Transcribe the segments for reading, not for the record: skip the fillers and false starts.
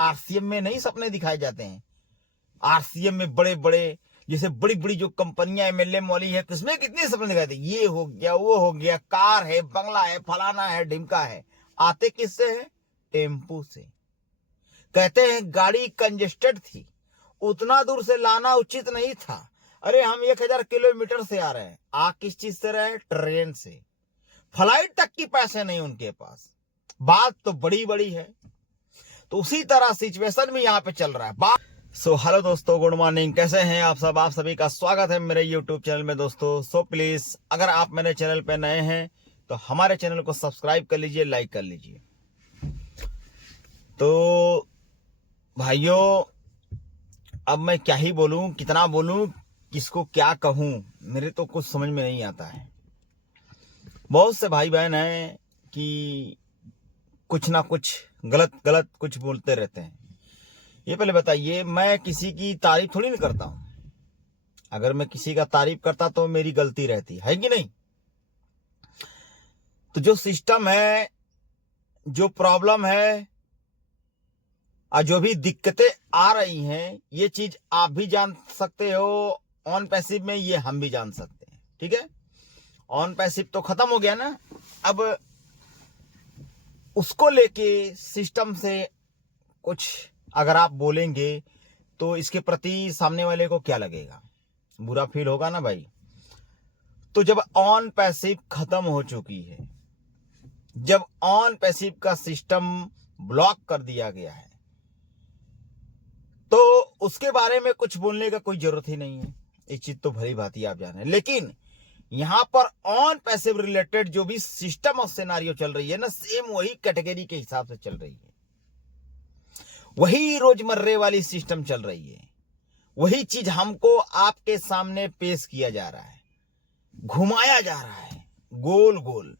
RCM में नहीं सपने दिखाए जाते हैं। आरसीएम में बड़े बड़े जैसे बड़ी बड़ी जो कंपनियां एमएलए वाली है, किसमें कितने सपने दिखाए थे, ये हो गया वो हो गया, कार है, बंगला है, फलाना है, ढिमका है। आते किससे है? टेम्पू से। कहते हैं गाड़ी कंजेस्टेड थी, उतना दूर से लाना उचित नहीं था। अरे हम 1000 किलोमीटर से आ रहे हैं, आ किस चीज से रहे? ट्रेन से। फ्लाइट तक की पैसे नहीं उनके पास। बात तो बड़ी बड़ी है। तो उसी तरह सिचुएशन भी यहाँ पे चल रहा है। सो हेलो दोस्तों, गुड मॉर्निंग, कैसे हैं आप सब? आप सभी का स्वागत है मेरे यूट्यूब चैनल में दोस्तों। सो प्लीज अगर आप मेरे चैनल पे नए हैं तो हमारे चैनल को सब्सक्राइब कर लीजिए, लाइक कर लीजिए। तो भाइयों, अब मैं क्या ही बोलूं, कितना बोलूं, किसको क्या कहूं, मेरे तो कुछ समझ में नहीं आता है। बहुत से भाई बहन हैं कि कुछ ना कुछ गलत गलत कुछ बोलते रहते हैं। ये पहले बताइए, मैं किसी की तारीफ थोड़ी नहीं करता हूं। अगर मैं किसी का तारीफ करता तो मेरी गलती रहती है कि नहीं? तो जो सिस्टम है, जो प्रॉब्लम है और जो भी दिक्कतें आ रही हैं, ये चीज आप भी जान सकते हो ऑन पैसिव में, ये हम भी जान सकते हैं। ठीक है, ऑन पैसिव तो खत्म हो गया ना। अब उसको लेके सिस्टम से कुछ अगर आप बोलेंगे तो इसके प्रति सामने वाले को क्या लगेगा? बुरा फील होगा ना भाई। तो जब ऑन पैसिव खत्म हो चुकी है, जब ऑन पैसिव का सिस्टम ब्लॉक कर दिया गया है, तो उसके बारे में कुछ बोलने का कोई जरूरत ही नहीं है। ये चीज तो भली भांति आप जाने। लेकिन यहां पर ऑन पैसिव रिलेटेड जो भी सिस्टम और सिनेरियो चल रही है ना, सेम वही कैटेगरी के हिसाब से चल रही है। वही रोजमर्रे वाली सिस्टम चल रही है। वही चीज हमको आपके सामने पेश किया जा रहा है, घुमाया जा रहा है, गोल गोल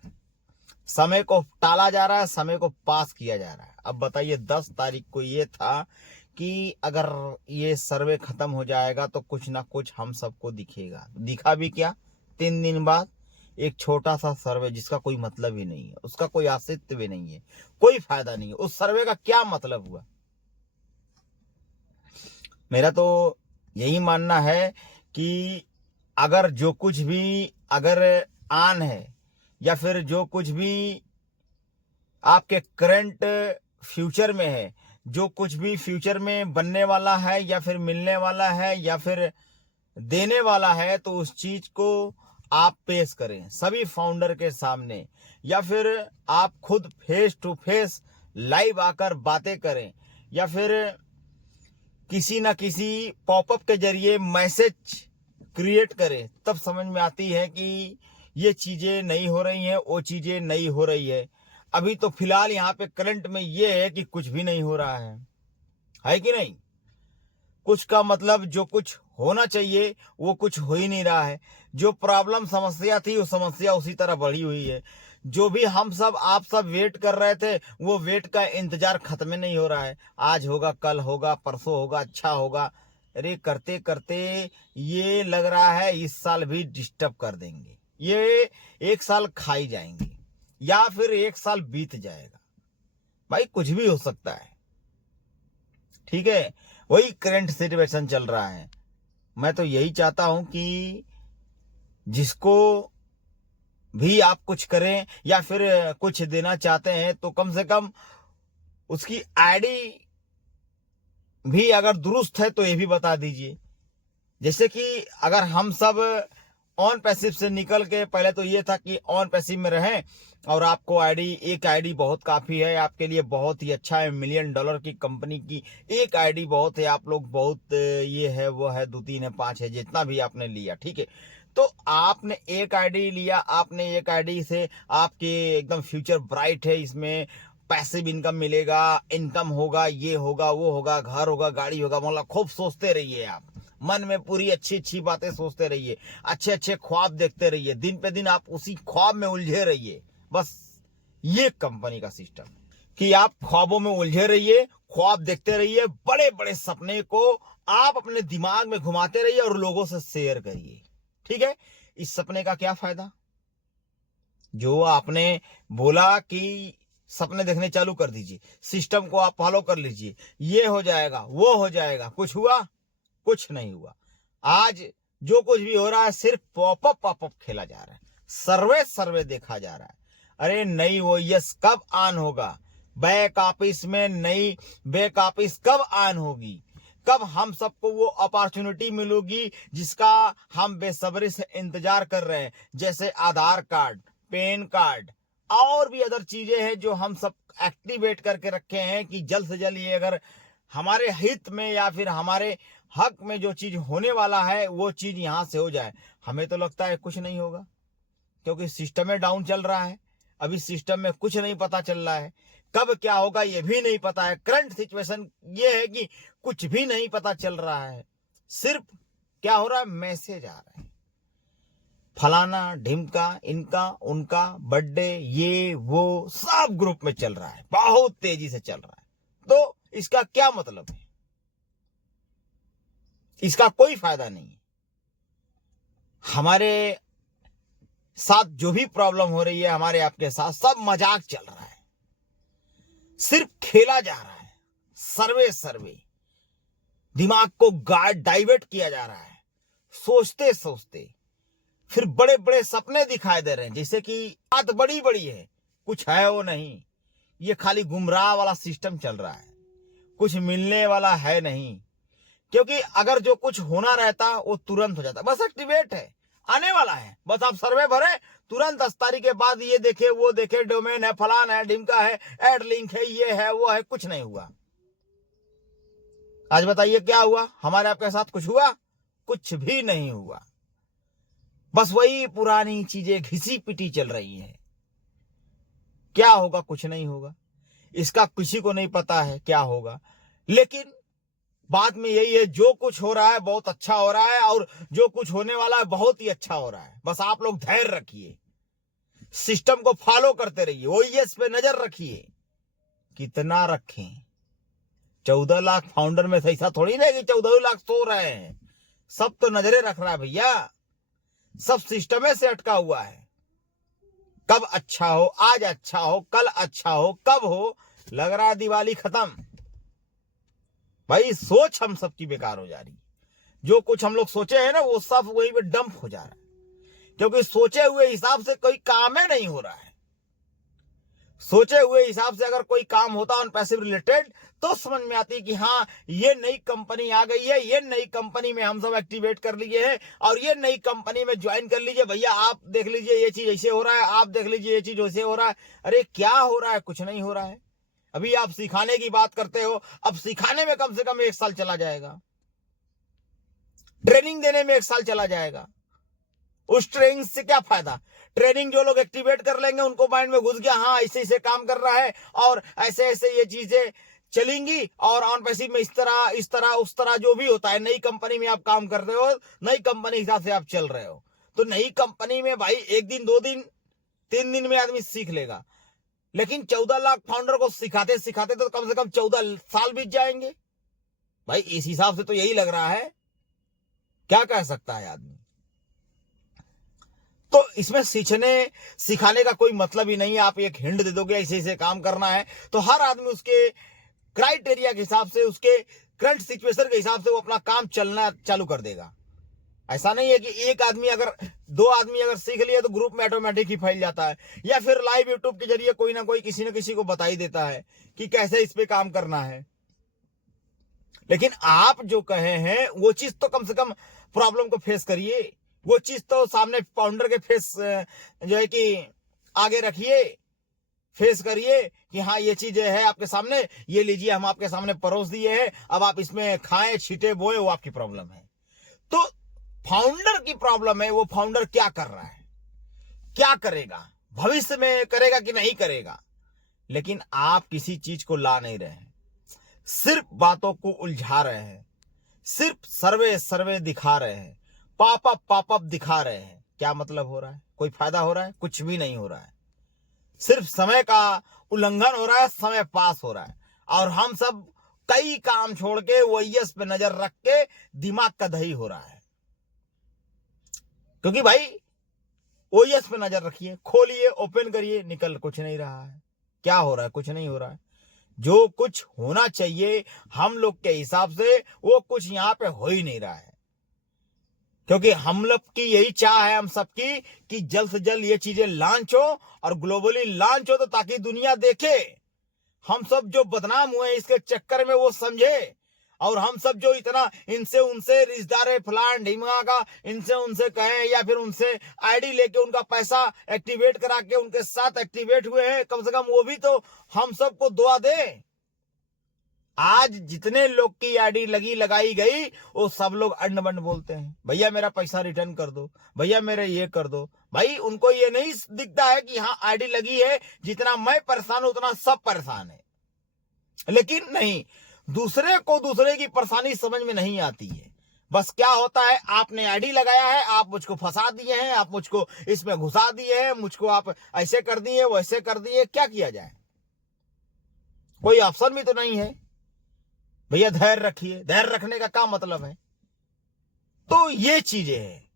समय को टाला जा रहा है, समय को पास किया जा रहा है। अब बताइए, 10 तारीख को ये था कि अगर ये सर्वे खत्म हो जाएगा तो कुछ ना कुछ हम सबको दिखेगा। दिखा भी क्या? 3 दिन बाद एक छोटा सा सर्वे जिसका कोई मतलब ही नहीं है, उसका कोई अस्तित्व भी नहीं है, कोई फायदा नहीं है। उस सर्वे का क्या मतलब हुआ? मेरा तो यही मानना है कि अगर जो कुछ भी अगर आन है, या फिर जो कुछ भी आपके करंट फ्यूचर में है, जो कुछ भी फ्यूचर में बनने वाला है, या फिर मिलने वाला है, या फिर देने वाला है, तो उस चीज को आप पेश करें सभी फाउंडर के सामने, या फिर आप खुद फेस टू फेस लाइव आकर बातें करें, या फिर किसी ना किसी पॉपअप के जरिए मैसेज क्रिएट करें। तब समझ में आती है कि ये चीजें नहीं हो रही हैं, वो चीजें नहीं हो रही है। अभी तो फिलहाल यहाँ पे करंट में ये है कि कुछ भी नहीं हो रहा है कि नहीं? कुछ का मतलब जो कुछ होना चाहिए वो कुछ हो ही नहीं रहा है। जो प्रॉब्लम समस्या थी वो समस्या उसी तरह बढ़ी हुई है। जो भी हम सब आप सब वेट कर रहे थे, वो वेट का इंतजार खत्म नहीं हो रहा है। आज होगा, कल होगा, परसों होगा, अच्छा होगा। अरे करते करते ये लग रहा है इस साल भी डिस्टर्ब कर देंगे, ये 1 साल खाई जाएंगे, या फिर 1 साल बीत जाएगा। भाई कुछ भी हो सकता है। ठीक है, वही करंट सिचुएशन चल रहा है। मैं तो यही चाहता हूं कि जिसको भी आप कुछ करें या फिर कुछ देना चाहते हैं, तो कम से कम उसकी आईडी भी अगर दुरुस्त है तो ये भी बता दीजिए। जैसे कि अगर हम सब ऑन पैसिव से निकल के, पहले तो ये था कि ऑन पैसिव में रहें और आपको आईडी, एक आईडी बहुत काफी है आपके लिए, बहुत ही अच्छा है। $1 मिलियन की कंपनी की एक आईडी बहुत है। आप लोग बहुत ये है वो है, 2 3 है 5 है, जितना भी आपने लिया, ठीक है। तो आपने एक आईडी लिया, आपने एक आईडी से आपके एकदम फ्यूचर ब्राइट है, इसमें पैसिव इनकम मिलेगा, इनकम होगा, ये होगा, वो होगा, घर होगा, गाड़ी होगा। मतलब खूब सोचते रहिए आप, मन में पूरी अच्छी अच्छी बातें सोचते रहिए, अच्छे अच्छे ख्वाब देखते रहिए, दिन पे दिन आप उसी ख्वाब में उलझे रहिए। बस ये कंपनी का सिस्टम है कि आप ख्वाबों में उलझे रहिए, ख्वाब देखते रहिए, बड़े बड़े सपने को आप अपने दिमाग में घुमाते रहिए और लोगों से शेयर करिए। ठीक है, इस सपने का क्या फायदा? जो आपने बोला कि सपने देखने चालू कर दीजिए, सिस्टम को आप फॉलो कर लीजिए, ये हो जाएगा, वो हो जाएगा। कुछ हुआ? कुछ नहीं हुआ। आज जो कुछ भी हो रहा है सिर्फ पॉपअप खेला जा रहा है, सर्वे देखा जा रहा है। अरे नई ओएस कब ऑन होगा? बैक ऑफिस में नई बैक ऑफिस कब ऑन होगी? कब हम सबको वो अपॉर्चुनिटी मिलेगी जिसका हम बेसब्री से इंतजार कर रहे हैं? जैसे आधार कार्ड, पैन कार्ड और भी अदर चीजें हैं जो हम सब एक्टिवेट करके रखे हैं कि जल्द से जल्द ये अगर हमारे हित में या फिर हमारे हक में जो चीज होने वाला है वो चीज यहां से हो जाए। हमें तो लगता है कुछ नहीं होगा, क्योंकि सिस्टम में डाउन चल रहा है। अभी सिस्टम में कुछ नहीं पता चल रहा है, कब क्या होगा ये भी नहीं पता है। करंट सिचुएशन ये है कि कुछ भी नहीं पता चल रहा है। सिर्फ क्या हो रहा है, मैसेज आ रहा है, फलाना ढिमका, इनका उनका बर्थडे, ये वो सब ग्रुप में चल रहा है, बहुत तेजी से चल रहा है। तो इसका क्या मतलब है? इसका कोई फायदा नहीं। हमारे साथ जो भी प्रॉब्लम हो रही है, हमारे आपके साथ सब मजाक चल रहा है, सिर्फ खेला जा रहा है। सर्वे दिमाग को डाइवर्ट किया जा रहा है। सोचते सोचते फिर बड़े बड़े सपने दिखाई दे रहे हैं, जैसे कि बात बड़ी बड़ी है, कुछ है वो नहीं। ये खाली गुमराह वाला सिस्टम चल रहा है, कुछ मिलने वाला है नहीं। क्योंकि अगर जो कुछ होना रहता वो तुरंत हो जाता। बस एक्टिवेट है, आने वाला है, बस आप सर्वे भरे, तुरंत 10 तारीख के बाद ये देखे वो देखे, डोमेन है, फलान है, ढिमका है, एड लिंक है, ये है वो है। कुछ नहीं हुआ। आज बताइए क्या हुआ? हमारे आपके साथ कुछ हुआ? कुछ भी नहीं हुआ। बस वही पुरानी चीजें घिसी पिटी चल रही है। क्या होगा? कुछ नहीं होगा। इसका किसी को नहीं पता है क्या होगा, लेकिन बात में यही है, जो कुछ हो रहा है बहुत अच्छा हो रहा है, और जो कुछ होने वाला है बहुत ही अच्छा हो रहा है। बस आप लोग धैर्य रखिए, सिस्टम को फॉलो करते रहिए, ओएस पे नजर रखिए। कितना रखें? 14 लाख फाउंडर में ऐसा थोड़ी ना कि 14 लाख सो रहे हैं। सब तो नजरे रख रहा है भैया, सब सिस्टम से अटका हुआ है। कब अच्छा हो, आज अच्छा हो, कल अच्छा हो, कब हो, लग रहा है दिवाली खत्म। भाई सोच हम सबकी बेकार हो जा रही। जो कुछ हम लोग सोचे हैं ना वो सब वहीं पे डंप हो जा रहा है, क्योंकि सोचे हुए हिसाब से कोई काम ही नहीं हो रहा है। सोचे हुए हिसाब से अगर कोई काम होता ऑन पैसिव रिलेटेड तो समझ में आती कि हाँ ये नई कंपनी आ गई है, ये नई कंपनी में हम सब एक्टिवेट कर लिए हैं, और ये नई कंपनी में ज्वाइन कर लीजिए भैया, आप देख लीजिए ये चीज ऐसे हो रहा है, आप देख लीजिए ये चीज वैसे हो रहा है। अरे क्या हो रहा है? कुछ नहीं हो रहा है। अभी आप सिखाने की बात करते हो, अब सिखाने में कम से कम 1 साल चला जाएगा, ट्रेनिंग देने में 1 साल चला जाएगा। उस ट्रेनिंग से क्या फायदा? ट्रेनिंग जो लोग एक्टिवेट कर लेंगे उनको माइंड में घुस गया, हाँ ऐसे ऐसे काम कर रहा है और ऐसे ऐसे ये चीजें चलेंगी, और ऑन पैसिव में इस तरह उस तरह जो भी होता है। नई कंपनी में आप काम कर रहे हो, नई कंपनी के हिसाब से आप चल रहे हो, तो नई कंपनी में भाई 1 दिन 2 दिन 3 दिन में आदमी सीख लेगा, लेकिन 14 लाख फाउंडर को सिखाते सिखाते तो कम से कम 14 साल बीत जाएंगे। भाई इस हिसाब से तो यही लग रहा है, क्या कह सकता है आदमी? तो इसमें सिखाने का कोई मतलब ही नहीं है। आप एक हिंट दे दोगे ऐसे ऐसे काम करना है, तो हर आदमी उसके क्राइटेरिया के हिसाब से, उसके करंट सिचुएशन के हिसाब से वो अपना काम चलना चालू कर देगा। ऐसा नहीं है कि एक आदमी अगर 2 आदमी अगर सीख लिया तो ग्रुप में ऑटोमेटिक ही फैल जाता है, या फिर लाइव यूट्यूब के जरिए कोई ना कोई किसी न किसी को बता ही देता है कि कैसे इस पे काम करना है। लेकिन आप जो कहे हैं वो चीज तो कम से कम प्रॉब्लम को फेस करिए, वो चीज तो सामने फाउंडर के फेस जो है कि आगे रखिए, फेस करिए कि हाँ ये चीज है आपके सामने, ये लीजिए हम आपके सामने परोस दिए हैं, अब आप इसमें खाएं छीटे बोए, वो आपकी प्रॉब्लम है। तो फाउंडर की प्रॉब्लम है, वो फाउंडर क्या कर रहा है, क्या करेगा, भविष्य में करेगा कि नहीं करेगा। लेकिन आप किसी चीज को ला नहीं रहे हैं, सिर्फ बातों को उलझा रहे हैं, सिर्फ सर्वे दिखा रहे हैं, पापअप दिखा रहे हैं। क्या मतलब हो रहा है? कोई फायदा हो रहा है? कुछ भी नहीं हो रहा है। सिर्फ समय का उल्लंघन हो रहा है, समय पास हो रहा है, और हम सब कई काम छोड़ के ओएस पे नजर रख के दिमाग का दही हो रहा है। क्योंकि भाई ओएस पे नजर रखिए, खोलिए, ओपन करिए, निकल कुछ नहीं रहा है। क्या हो रहा है? कुछ नहीं हो रहा है। जो कुछ होना चाहिए हम लोग के हिसाब से वो कुछ यहाँ पे हो ही नहीं रहा है, क्योंकि हम लोग की यही चाह है हम सबकी कि जल्द से जल्द ये चीजें लॉन्च हो और ग्लोबली लॉन्च हो, तो ताकि दुनिया देखे हम सब जो बदनाम हुए इसके चक्कर में वो समझे, और हम सब जो इतना इनसे उनसे रिश्तेदार फलान ढीमगा का इनसे उनसे कहें या फिर उनसे आईडी लेके उनका पैसा एक्टिवेट करा के उनके साथ एक्टिवेट हुए हैं, कम से कम वो भी तो हम सबको दुआ दे। आज जितने लोग की आईडी लगाई गई वो सब लोग अंड बंड बोलते हैं, भैया मेरा पैसा रिटर्न कर दो, भैया मेरे ये कर दो। भाई उनको ये नहीं दिखता है कि हाँ आईडी लगी है, जितना मैं परेशान हूं उतना सब परेशान है। लेकिन नहीं, दूसरे को दूसरे की परेशानी समझ में नहीं आती है। बस क्या होता है, आपने आईडी लगाया है, आप मुझको फंसा दिए हैं, आप मुझको इसमें घुसा दिए हैं, मुझको आप ऐसे कर दिए वैसे कर दिए, क्या किया जाए? कोई ऑप्शन भी तो नहीं है। भैया धैर्य रखिए, धैर्य रखने का क्या मतलब है? तो ये चीजें हैं।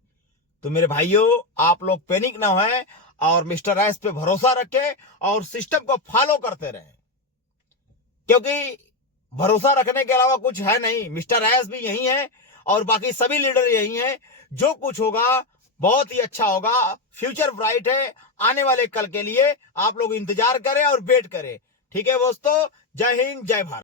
तो मेरे भाइयों, आप लोग पैनिक ना होए और मिस्टर एस पे भरोसा रखें और सिस्टम को फॉलो करते रहें, क्योंकि भरोसा रखने के अलावा कुछ है नहीं। मिस्टर एस भी यही है और बाकी सभी लीडर यही हैं। जो कुछ होगा बहुत ही अच्छा होगा, फ्यूचर ब्राइट है। आने वाले कल के लिए आप लोग इंतजार करें और वेट करें। ठीक है दोस्तों, जय हिंद, जय भारत।